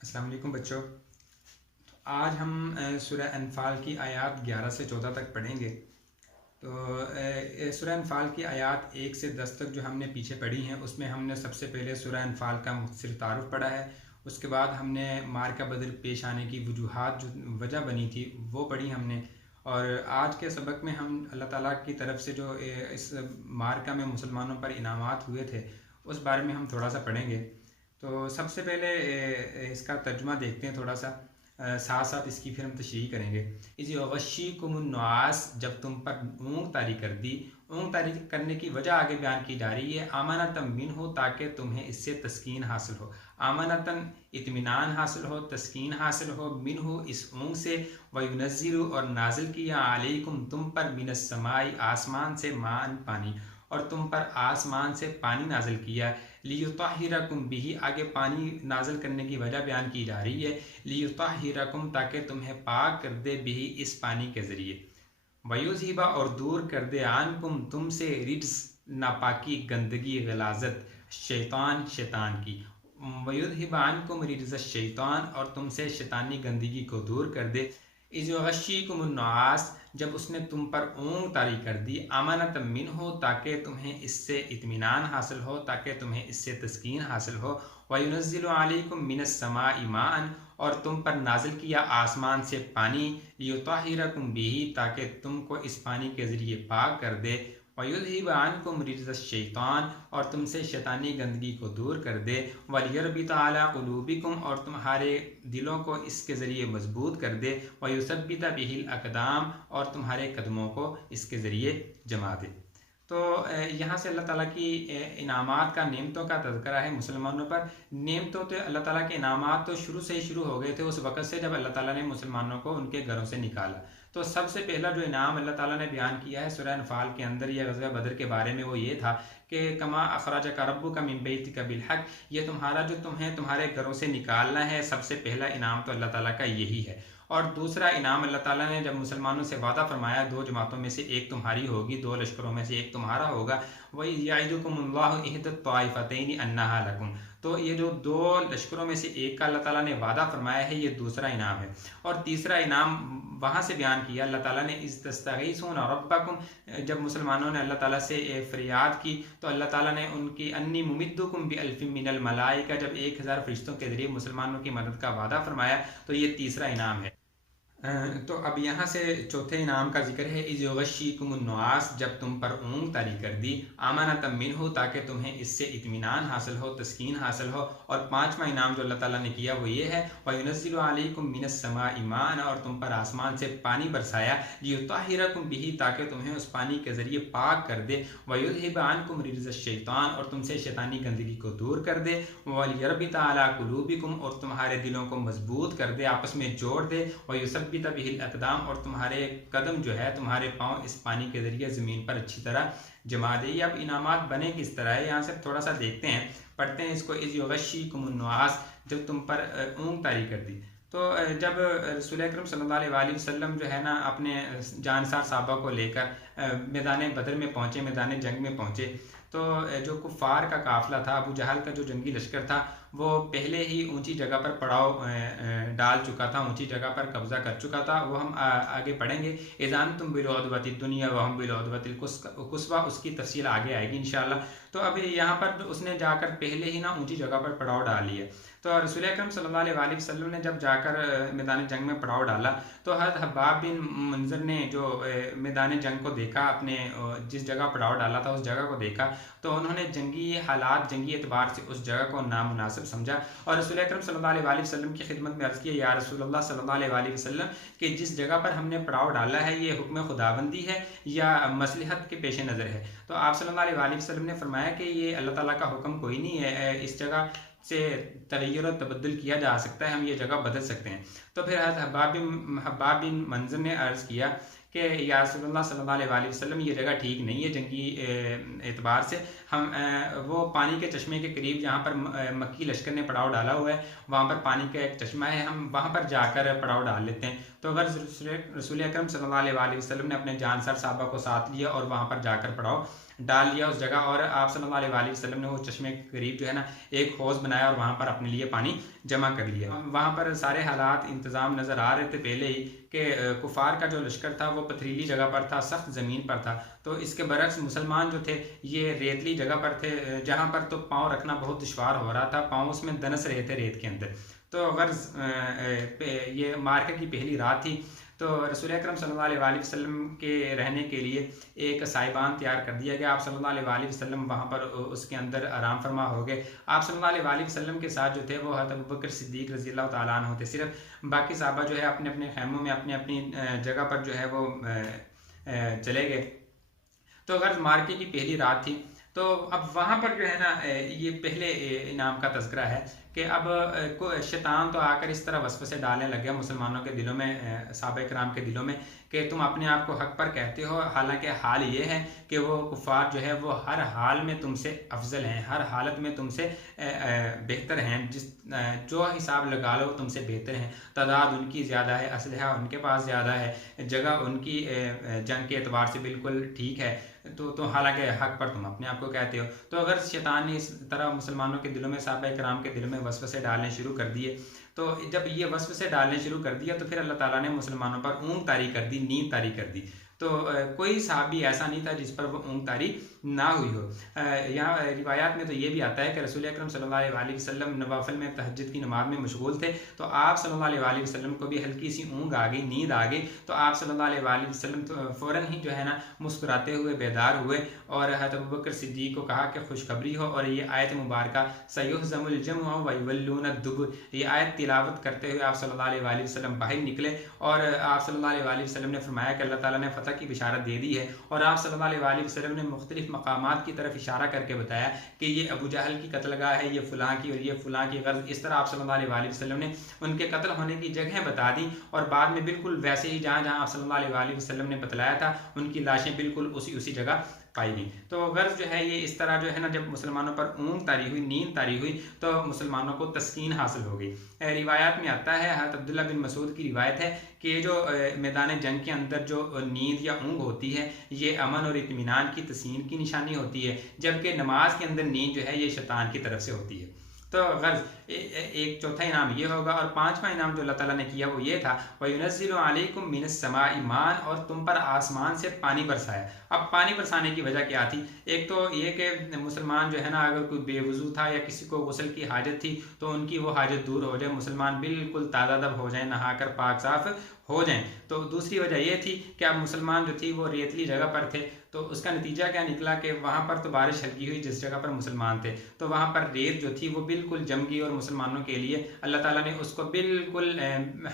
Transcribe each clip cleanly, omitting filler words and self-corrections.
अस्सलाम वालेकुम बच्चों। तो आज हम सूरह अनफाल की आयत 11 से 14 तक पढ़ेंगे। तो सूरह अनफाल की आयत 1 से 10 तक जो हमने पीछे पढ़ी हैं उसमें हमने सबसे पहले सूरह अनफाल का मुख्तसर तारुफ पढ़ा है। उसके बाद हमने मारका बदर पेश आने की वजूहात जो वजह बनी थी वो पढ़ी हमने। और आज के सबक में हम अल्लाह ताला की तरफ से जो इस मारका में मुसलमानों पर इनामात हुए थे उस बारे में हम थोड़ा सा पढ़ेंगे। तो सबसे पहले इसका तर्जुमा देखते हैं थोड़ा सा, साथ साथ इसकी फिर हम तशरीह करेंगे। इस वशी कुमुन्नास, जब तुम पर ऊँग तारी कर दी। ऊँग तारी करने की वजह आगे बयान की जा रही है। आमानतन मिन हो, ताकि तुम्हें इससे तस्कीन हासिल हो। आमानतन इत्मीनान हासिल हो, तस्कीन हासिल हो। मिन हो इस ऊँग से, वयुनज़्ज़िलु और नाजिल किया, अलैकुम तुम पर, मिनस समाई आसमान से, मान पानी और तुम पर आसमान से पानी नाजिल किया। लियुताहिरकुम बिही, आगे पानी नाजिल करने की वजह बयान की जा रही है। लियुताहिरकुम, ताकि तुम्हें पाक कर दे, बिही इस पानी के ज़रिए। वयुज़हिबा और दूर कर दे, आनकुम तुमसे, रिज्स नापाकी, गंदगी, गलाजत, शैतान शैतान की। वयुज़हिबा आनकुम रिज्स शैतान, और तुमसे शैतानी गंदगी को दूर कर दे। इज़ गशीकुमुन्नास, जब उसने तुम पर ऊँग तारी कर दी। अमानत मिन हो, ताकि तुम्हें इससे इत्मीनान हासिल हो, ताकि तुम्हें इससे तस्कीन हासिल हो। वयुनज़्ज़िलु अलैकुम मिनस समाई माअन, और तुम पर नाजिल किया आसमान से पानी। लियुताहिरकुम बिही, ताकि तुमको इस पानी के ज़रिए पाक कर दे। वयुज़हिब अन्कुम रिज्ज़ शैतान, और तुमसे शैतानी गंदगी को दूर कर दे। वलियरबित अला कुलूबिकुम, और तुम्हारे दिलों को इसके ज़रिए मजबूत कर दे। वयुसब्बित बिहिल अक़दाम, और तुम्हारे कदमों को इसके ज़रिए जमा दे। तो यहाँ से अल्लाह ताला की इनामात का, नेमतों का तज़किरा है मुसलमानों पर। नेमतों तो अल्लाह ताला के इनामात तो शुरू से ही शुरू हो गए थे, उस वक़्त से जब अल्लाह ताला ने मुसलमानों को उनके घरों से निकाला। तो सबसे पहला जो इनाम अल्लाह ताला ने बयान किया है सूरह अनफाल के अंदर या ग़ज़वा बदर के बारे में, वो ये था कि कमा अखरजका रब्बुका मिन बैतिका बिल हक़, ये तुम्हारा जो तुम्हें तुम्हारे घरों से निकालना है, सबसे पहला इनाम तो अल्लाह ताला का यही है। और दूसरा इनाम अल्लाह ताला ने जब मुसलमानों से वादा फरमाया, दो जमातों में से एक तुम्हारी होगी, दो लश्करों में से एक तुम्हारा होगा। वही याइदुकुमुल्लाहु इहदत त्वाइफतैनि अन्नहा लकुम, तो ये जो दो लश्करों में से एक का अल्लाह ताला ने वादा फरमाया है, ये दूसरा इनाम है। और तीसरा इनाम वहाँ से बयान किया अल्लाह ताला ने, इस तस्तगीसूना रब्बकुम, जब मुसलमानों ने अल्लाह ताला से फ़रियाद की तो अल्लाह ताला ने उनकी अन्नी मुमिद्दुकुम बि अल्फिम मिनल मलाइका, जब 1000 फरिश्तों के ज़रिए मुसलमानों की मदद का वादा फरमाया, तो ये तीसरा इनाम है। तो अब यहाँ से चौथे इनाम का जिक्र है। इज़ युग़श्शिकुमुन्नुआस, जब तुम पर ऊँग तारी कर दी। आमानतम मिन्हु, ताकि तुम्हें इससे इत्मीनान हासिल हो, तस्कीन हासिल हो। और पाँचवा इनाम जो अल्लाह ताला ने किया वो ये है, वयुनज़्ज़िलु अलैकुम मिनस समाई माअन, और तुम पर आसमान से पानी बरसाया। लियुताहिरकुम बिही, ताकि तुम्हें उस पानी के ज़रिए पाक कर दे। वयुज़हिब अन्कुम रिज्ज़ शैतान, और तुमसे शैतानी गंदगी को दूर कर दे। वलियरबित अला कुलूबिकुम, और तुम्हारे दिलों को मजबूत कर दे, आपस में जोड़ दे। वयुसब्बित बिहिल अक़दाम, और तुम्हारे कदम जो है, तुम्हारे पाँव इस पानी के ज़रिए ज़मीन पर अच्छी तरह जमा दे। ये अब इनामात बने किस तरह है, यहाँ से थोड़ा सा देखते हैं, पढ़ते हैं इसको। इज़ युग़श्शिकुमुन्नुआस, जब तुम पर ऊँग तारी कर दी। तो जब रसूल अकरम सल्लल्लाहु अलैहि वसल्लम जो है ना, अपने जानसार साहबा को लेकर मैदान बदर में पहुँचे, मैदान जंग में पहुँचे, तो जो कुफ़ार का काफ़िला था, अबू जहल का जो जंगी लश्कर था, वो पहले ही ऊंची जगह पर पड़ाव डाल चुका था, ऊंची जगह पर कब्जा कर चुका था। वो हम आगे पढ़ेंगे। इज़ान तुम बिलउद्वति दुनिया व हम बिलउद्वतिल कुस्वा, उसकी तफसील आगे आएगी इंशाल्लाह। तो अभी यहाँ पर उसने जाकर पहले ही ना ऊंची जगह पर पड़ाव डाल लिया। तो रसूल अकरम सल्लल्लाहु अलैहि वसल्लम ने जब जाकर मैदान जंग में पड़ाव डाला, तो हज़रत हब्बाब बिन मुंज़िर ने जो मैदान जंग को देखा, अपने जिस जगह पड़ाव डाला था उस जगह को देखा, तो उन्होंने जंगी हालात, जंगी एतबार से उस जगह को नामुनासिब समझा और रसूल अकरम सल्लल्लाहु अलैहि वसल्लम की खिदमत में अर्ज़ किया, या रसूलुल्लाह सल्लल्लाहु अलैहि वसल्लम, कि जिस जगह पर हमने पड़ाव डाला है ये हुक्म खुदाबंदी है या मसलहत के पेश नज़र है। तो आप सल्लल्लाहु अलैहि वसल्लम ने फरमाया कि ये अल्लाह ताला का हुक्म कोई नहीं है, इस जगह से तगय्युर और तबद्दुल किया जा सकता है, हम ये जगह बदल सकते हैं। तो फिर हब्बाब बिन मंज़र ने अर्ज़ किया कि या रसूलुल्लाह सल्लल्लाहु अलैहि वसल्लम, ये जगह ठीक नहीं है जंगी एतबार से। हम वो पानी के चश्मे के करीब जहाँ पर मक्की लश्कर ने पड़ाव डाला हुआ है, वहाँ पर पानी का एक चश्मा है, हम वहाँ पर जाकर पड़ाव डाल लेते हैं। तो अगर रसूल अकरम सल्लल्लाहु अलैहि वसल्लम ने अपने जानसार साहबा को साथ लिया और वहाँ पर जाकर पड़ाव डाल लिया उस जगह, और आप सल्लल्लाहु अलैहि वसल्लम ने वो चश्मे के करीब जो है ना एक हौज़ बनाया और वहाँ पर अपने लिए पानी जमा कर लिया। वहाँ पर सारे हालात इंतज़ाम नज़र आ रहे थे पहले ही कि कुफ़ार का जो लश्कर था वो पथरीली जगह पर था, सख्त ज़मीन पर था। तो इसके बरक्स मुसलमान जो थे ये रेतली जगह पर थे, जहाँ पर तो पाँव रखना बहुत दुश्वार हो रहा था, पाँव उसमें दनस रहे थे रेत के अंदर। तो अगर ये मार्के की पहली रात थी, तो रसूल अकरम सल्लल्लाहु अलैहि वसल्लम के रहने के लिए एक साहिबान तैयार कर दिया गया। आप सल्लल्लाहु अलैहि वसल्लम वहाँ पर उसके अंदर आराम फरमा हो गए। आप सल्लल्लाहु अलैहि वसल्लम के साथ जो थे वो हज़रत अबू बकर सिद्दीक़ रज़ी अल्लाह तआला अन्हु थे। सिर्फ बाकी साहबा जो है अपने अपने खैमों में अपनी अपनी जगह पर जो है वो चले गए। तो अगर मार्के की पहली रात थी, तो अब वहाँ पर जो है ना ये पहले इनाम का तज़किरा है कि अब शैतान तो आकर इस तरह वसवसे डालने लग गया मुसलमानों के दिलों में, सहाबा किराम के दिलों में, कि तुम अपने आप को हक पर कहते हो, हालांकि हाल ये है कि वो कुफ़ार जो है वो हर हाल में तुमसे अफजल हैं, हर हालत में तुमसे बेहतर हैं, जो हिसाब लगा लो तुमसे बेहतर हैं। तादाद उनकी ज़्यादा है, असलहा उनके पास ज़्यादा है, जगह उनकी जंग के एतबार से बिल्कुल ठीक है। तो हालांकि हक पर तुम अपने आप को कहते हो। तो अगर शैतान ने इस तरह मुसलमानों के दिलों में, सहाबा किराम के दिलों में वसवसे डालने शुरू कर दिए, तो जब ये वसवसे डालने शुरू कर दिया तो फिर अल्लाह ताला ने मुसलमानों पर ऊँग तारी कर दी, नींद तारी कर दी। तो कोई सहाबी ऐसा नहीं था जिस पर वो ऊँग तारी ना हुई हो। यहाँ रिवायात में तो ये भी आता है कि रसूल अकरम सल्लल्लाहु अलैहि वसल्लम नवाफिल में तहज्जुद की नमाज में मशगूल थे, तो आप सल्लल्लाहु अलैहि वसल्लम को भी हल्की सी ऊँग आ गई, नींद आ गई। तो आप सल्लल्लाहु अलैहि वसल्लम तो फ़ौरन ही जो है ना मुस्कुराते हुए बेदार हुए और हज़रत अबू बकर सिद्दीक़ को कहा कि खुशखबरी हो, और ये आयत मुबारका सयुहज़मुल जम्उ व युवल्लून दुबुर, ये आयत तिलावत करते हुए आप सल्लल्लाहु अलैहि वसल्लम बाहर निकले, और आप सल्लल्लाहु अलैहि वसल्लम ने फरमाया कि अल्लाह ताला ने फ़तह की बिशारत दे दी है। और आप सल्लल्लाहु अलैहि वसल्लम ने मुख्तलिफ मकामात की तरफ इशारा करके बताया कि ये अबू जहल की कत्लगाह है, ये फ़लाँ की और ये फ़लाँ की गर्ज़। इस तरह आप सल्लल्लाहु अलैहि वसल्लम ने उनके कत्ल होने की जगह बता दी, और बाद में बिल्कुल वैसे ही जहाँ जहाँ आप सल्लल्लाहु अलैहि वसल्लम ने बतलाया था उनकी लाशें बिल्कुल उसी जगह पाई गई। तो गर्ज जो है ये इस तरह जो है ना, जब मुसलमानों पर ऊँग तारी हुई, नींद तारी हुई, तो मुसलमानों को तस्कीन हासिल हो गई। रिवायात में आता है, हज़रत अब्दुल्ला बिन मसूद की रिवायत है कि ये जो मैदान जंग के अंदर जो नींद या ऊँग होती है, ये अमन और इत्मीनान की तस्कीन की निशानी होती है, जबकि नमाज के अंदर नींद जो है ये शैतान की तरफ से होती है। तो गर्ज एक चौथा इनाम ये होगा। और पांचवा इनाम जो अल्लाह ताला ने किया वो ये था, वयुनज़्ज़िलु अलैकुम मिनस समाई मान, और तुम पर आसमान से पानी बरसाया। अब पानी बरसाने की वजह क्या थी? एक तो ये कि मुसलमान जो है ना, अगर कोई बेवजू था या किसी को गुस्ल की हाजत थी तो उनकी वो हाजत दूर हो जाए, मुसलमान बिल्कुल ताज़ादब हो जाए, नहाकर पाक साफ हो जाएं। तो दूसरी वजह यह थी कि अब मुसलमान जो थी वो रेतली जगह पर थे, तो उसका नतीजा क्या निकला कि वहाँ पर तो बारिश हल्की हुई जिस जगह पर मुसलमान थे, तो वहाँ पर रेत जो थी वो बिल्कुल जम गई, और मुसलमानों के लिए अल्लाह ताला ने उसको बिल्कुल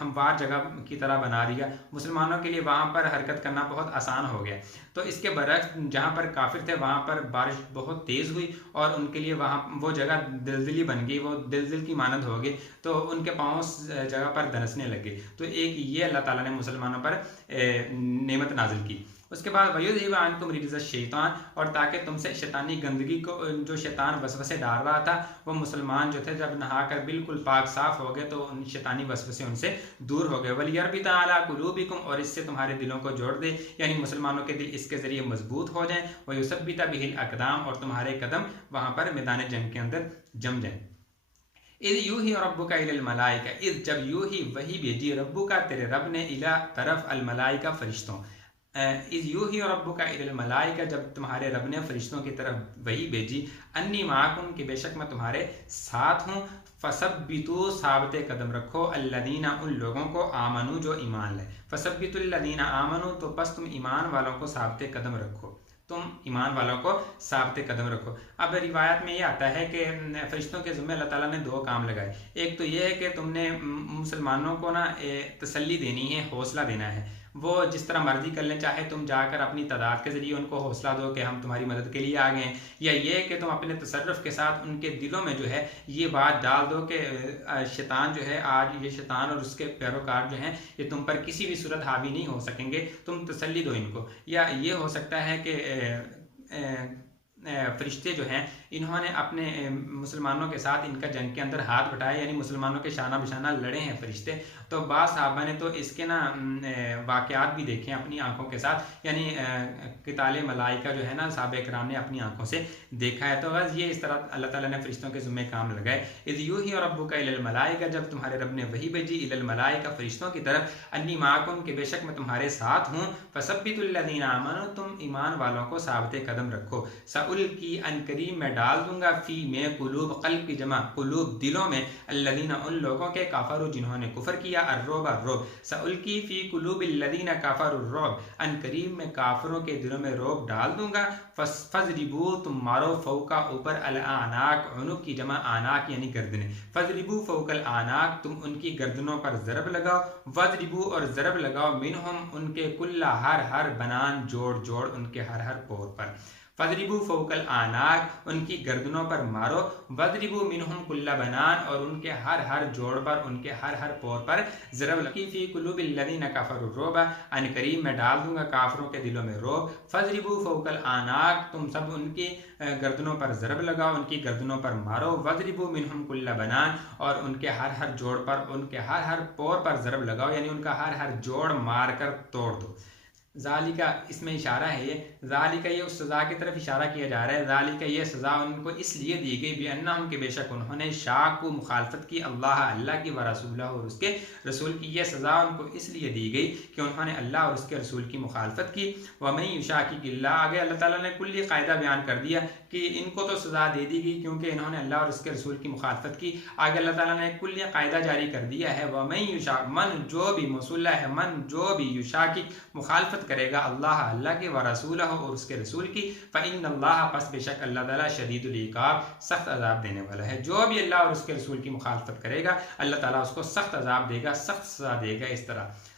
हमवार जगह की तरह बना दिया। मुसलमानों के लिए वहाँ पर हरकत करना बहुत आसान हो गया। तो इसके बरक्स जहाँ पर काफिर थे वहाँ पर बारिश बहुत तेज़ हुई और उनके लिए वहाँ वो जगह दिलदिली बन गई, वो दिलदिल की मानद हो गई, तो उनके पाँव उस जगह पर दनसने लगे। तो एक ये अल्लाह ताला ने मुसलमानों पर नेमत नाजिल की। उसके बाद वयुज़हिबु अन्कुम रिज्ज़ शैतान, और ताकि तुमसे शैतानी गंदगी को, जो शैतान वसवसे डाल रहा था, वो मुसलमान जो थे जब नहाकर बिल्कुल पाक साफ हो गए तो उन शैतानी वसवसे उनसे दूर हो गए। वलियरबित अला कुलूबिकुम, और इससे तुम्हारे दिलों को जोड़ दे, यानी मुसलमानों के दिल इसके ज़रिए मजबूत हो जाएँ। वयुसब्बित बिहिल अक़दाम, और तुम्हारे कदम वहाँ पर मैदान जंग के अंदर जम जाएँ। इज़ यूही रब्बुका इलल मलाइका, इज़ जब यूही वही भेजी, रब्बुका तेरे रब ने, इला तरफ अल मलाइका फरिश्तों, इज़ यूही रब्बुका इलल मलाइका, जब तुम्हारे रब ने फरिश्तों की तरफ वही भेजी, अन्नी माकुम, कि बेशक मैं तुम्हारे साथ हूँ, फसब्बितू, साबते कदम रखो, अल्लदीना, उन लोगों को, आमनू, जो ईमान लाए, फसब्बितुल्लदीना आमनू, तो बस तुम ईमान वालों को साबते कदम रखो, तुम ईमान वालों को साबते कदम रखो। अब रिवायत में ये आता है कि फरिश्तों के ज़िम्मे अल्लाह ताला ने दो काम लगाए। एक तो ये है कि तुमने मुसलमानों को ना तसल्ली देनी है, हौसला देना है, वो जिस तरह मर्जी कर लें, चाहे तुम जाकर अपनी तादाद के ज़रिए उनको हौसला दो कि हम तुम्हारी मदद के लिए आ गए हैं, या ये कि तुम अपने तसर्रुफ़ के साथ उनके दिलों में जो है ये बात डाल दो कि शैतान जो है, आज ये शैतान और उसके पैरोकार जो हैं ये तुम पर किसी भी सूरत हावी नहीं हो सकेंगे, तुम तसल्ली दो इनको। या ये हो सकता है कि फरिश्ते जो हैं इन्होंने अपने मुसलमानों के साथ इनका जंग के अंदर हाथ बटाया, यानी मुसलमानों के शाना बिशाना लड़े हैं फरिश्ते। तो बाद साहबा ने तो इसके ना वाक़यात भी देखे हैं अपनी आंखों के साथ, यानी किताले मलाइका जो है ना साहबा इकराम ने अपनी आंखों से देखा है। तो बस ये इस तरह अल्लाह ताला ने फरिश्तों के ज़िम्मे काम लगाए। इज़ यूही रब्बुका इलल मलाइका, जब तुम्हारे रब ने वही भेजी, इलल मलाइका फरिश्तों की तरफ, अन्नी माकुम के बेशक मैं तुम्हारे साथ हूँ, फसब्बितुल लज़ीना आमनू तुम ईमान वालों को साबित कदम रखो, सउल की अनकरीब मैं डाल दूंगा, फी में कुलूब, कल्ब की जमा कुलूब दिलों में, अल्लज़ीना उन लोगों के, काफरू जिन्होंने कुफर किया, अर्रोब अर्रोब, सउल की फी कुलूब अल्लज़ीना काफरू रोब, अनकरीब मैं काफरों के दिलों में रोब डाल दूंगा, फजरिबू तुम मारो, फौका ऊपर, अल आनाक उनुक की जमा आनाक यानी गर्दनें, फजरिबू फौकल आनाक तुम उनकी गर्दनों पर ज़रब लगाओ, वजरिबू और ज़रब लगाओ, मिनहुम उनके, कुल्ला हर हर बनान जोड़ जोड़ उनके हर हर पोर पर, फजरिबू फौकल आनाक उनकी गर्दनों पर मारो, वजरिबू मिनहुम कुल्ला बनान और उनके हर हर जोड़ पर, उनके हर हर पोर पर ज़रब लगी, फी कुलूबिल लज़ीना कफरू रोब, अन करीब मैं डाल दूंगा काफरों के दिलों में रोब, फजरिबू फौकल आनाक तुम सब उनकी गर्दनों पर ज़रब लगाओ, उनकी गर्दनों पर मारो, वजरिबू मिनहुम कुल्ला बनान और उनके हर हर जोड़ पर, उनके हर हर पोर पर ज़रब लगाओ, यानी उनका हर हर जोड़ मार कर तोड़ दो। ज़ालिका इसमें इशारा है, ये ज़ालिका ये उस सज़ा की तरफ इशारा किया जा रहा है, ज़ालिका ये सज़ा उनको इसलिए दी गई बेअन्नहुम के बेशक उन्होंने शाक़ू मुखालफत की, अल्लाह की व रसूलहू और उसके रसूल की, ये सज़ा उनको इसलिए दी गई कि उन्होंने अल्लाह और उसके रसूल की मुखालफत की। वमन युशाक़िक़िल्लाह, आगे अल्लाह ताला ने कुल्ली क़ायदा बयान कर दिया कि इनको तो सज़ा दे दी गई क्योंकि इन्होंने अल्लाह और उसके रसूल की मुखालफत की। आगे अल्लाह ताला ने कुल्ली क़ायदा जारी कर दिया है, वमन युशा मन जो भी मौसूला है, मन जो भी युशाक़िक़ मुखालफत करेगा अल्लाह के व रसूलहू और उसके रसूल की, फ़इन्नल्लाह पस बेशक अल्लाह ताला शदीदुल इक़ाब सख्त अज़ाब देने वाला है। जो भी अल्लाह और उसके रसूल की मुखालफत करेगा अल्लाह ताला उसको सख्त अज़ाब देगा, सख्त सज़ा देगा। इस तरह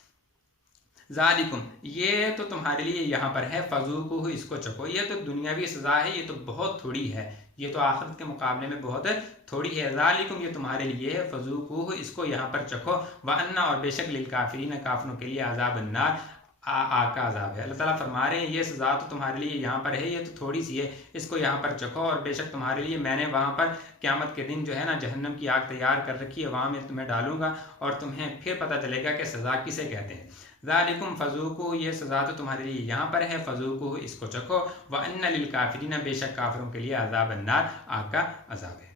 ज़ालिकुम ये तो तुम्हारे लिए यहाँ पर है, फ़ज़ूक़ूहु इसको चखो, ये तो दुनियावी सज़ा है, ये तो बहुत थोड़ी है, ये तो आखिरत के मुकाबले में बहुत थोड़ी है। ज़ालिकुम ये तुम्हारे लिए है, फ़ज़ूक़ूहु इसको यहाँ पर चखो, व अन्ना और बेशक लिल काफ़िरीन काफिरों के लिए अज़ाब अन्नार आग का अज़ाब है। अल्लाह ताला फरमा रहे हैं ये सज़ा तो तुम्हारे लिए यहाँ पर है, ये तो थोड़ी सी है, इसको यहाँ पर चखो, और बेशक तुम्हारे लिए मैंने वहाँ पर क़यामत के दिन जो है ना जहन्नम की आग तैयार कर रखी है, वहाँ मैं तुम्हें डालूंगा और तुम्हें फिर पता चलेगा कि सज़ा किसे कहते हैं। ज़ालिकुम फ़ज़ूक़ू ये सज़ा तो तुम्हारे लिए यहाँ पर है, फ़ज़ूक़ू इसको चखो, व अन्ना लिल काफ़िरीन बेशक काफिरों के लिए अज़ाब अन्नार आग का अज़ाब है।